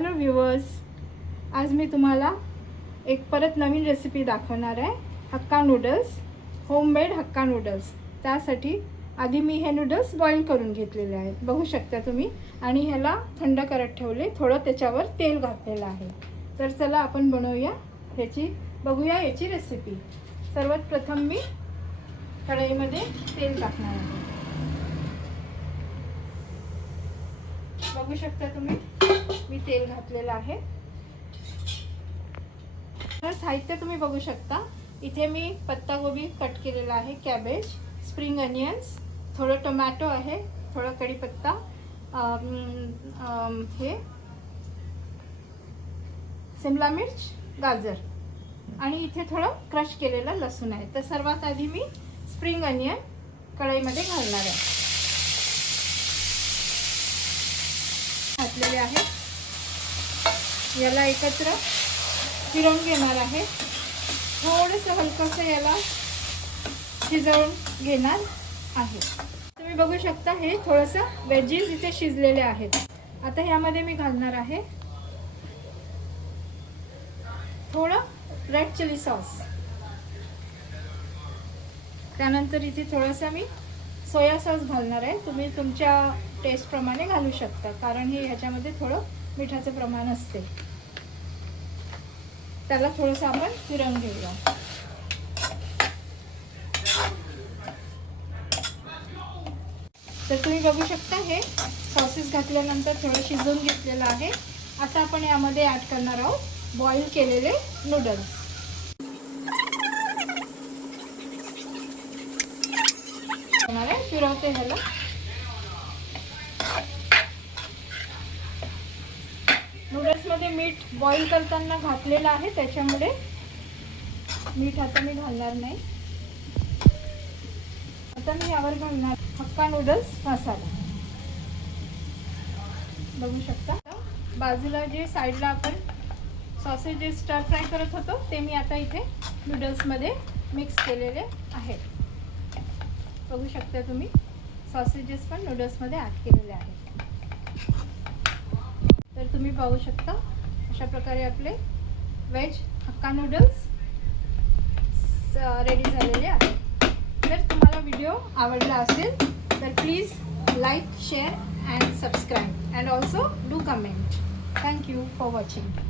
Hello viewers, आज मी तुम्हाला एक परत नवीन रेसिपी दाखवणार आहे. Hakka noodles, homemade hakka noodles. त्यासाठी आधी मी हे नूडल्स बॉईल करून घेतलेले आहेत, बघू शकता तुम्ही. आणि ह्याला थंड करत ठेवले, थोडं त्याच्यावर तेल घातलेलं आहे. तर चला आपण बनवूया बघूया याची रेसिपी. सर्वात प्रथम मी कढईमध्ये तेल टाकणार आहे. बघू शकता तुम्ही, मी तेल घातलेलं आहे. तर साहित्य तुम्ही बघू शकता. इथे मी पत्तागोबी कट केलेला आहे, कॅबेज, स्प्रिंग अनियन्स, थोडं टोमॅटो आहे, थोडं कढीपत्ता, हे शिमला मिर्च, गाजर आणि इथे थोडं क्रश केलेलं लसूण आहे. तर सर्वात आधी मी स्प्रिंग अनियन कढईमध्ये घालणार आहे. घातलेले आहे. याला एकत्र फिरवून घेणार आहे. थोडंसं हलकंसं याला शिजवून घेणार आहे. तुम्ही बघू शकता, हे थोडंसं वेजीज इथे शिजलेले आहेत. आता ह्यामध्ये मी घालणार आहे थोडं रेड चिली सॉस. त्यानंतर इथे थोडंसं मी सोया सॉस घालणार आहे. तुम्ही तुमच्या टेस्टप्रमाणे घालू शकता, कारण हे ह्याच्यामध्ये थोडं मिठाचं प्रमाण असते. त्याला थोडंसं आपण फिरवून घेऊया. तर तुम्ही बघू शकता, हे सॉसेस घातल्यानंतर थोडं शिजवून घेतलेलं आहे. आता आपण यामध्ये ॲड करणार आहोत बॉईल केलेले नूडल्स. फिरवते ह्याला. नूडल्समध्ये मीठ बॉईल करताना घातलेलं आहे, त्याच्यामुळे मीठ आता मी घालणार नाही. आता मी यावर घालणार हक्का नूडल्स मसाला. बघू शकता. बाजूला जे साईडला आपण सॉसेस जे स्टर फ्राय करत होतो, ते मी आता इथे नूडल्समध्ये मिक्स केलेले आहेत. बघू शकता तुम्ही, सॉसेजेस पण नूडल्समध्ये ॲड केलेले आहेत. तर तुम्ही पाहू शकता, अशा प्रकारे आपले व्हेज हक्का नूडल्स रेडी झालेले आहेत. जर तुम्हाला व्हिडिओ आवडला असेल तर please like, share and subscribe, and also do comment. Thank you for watching.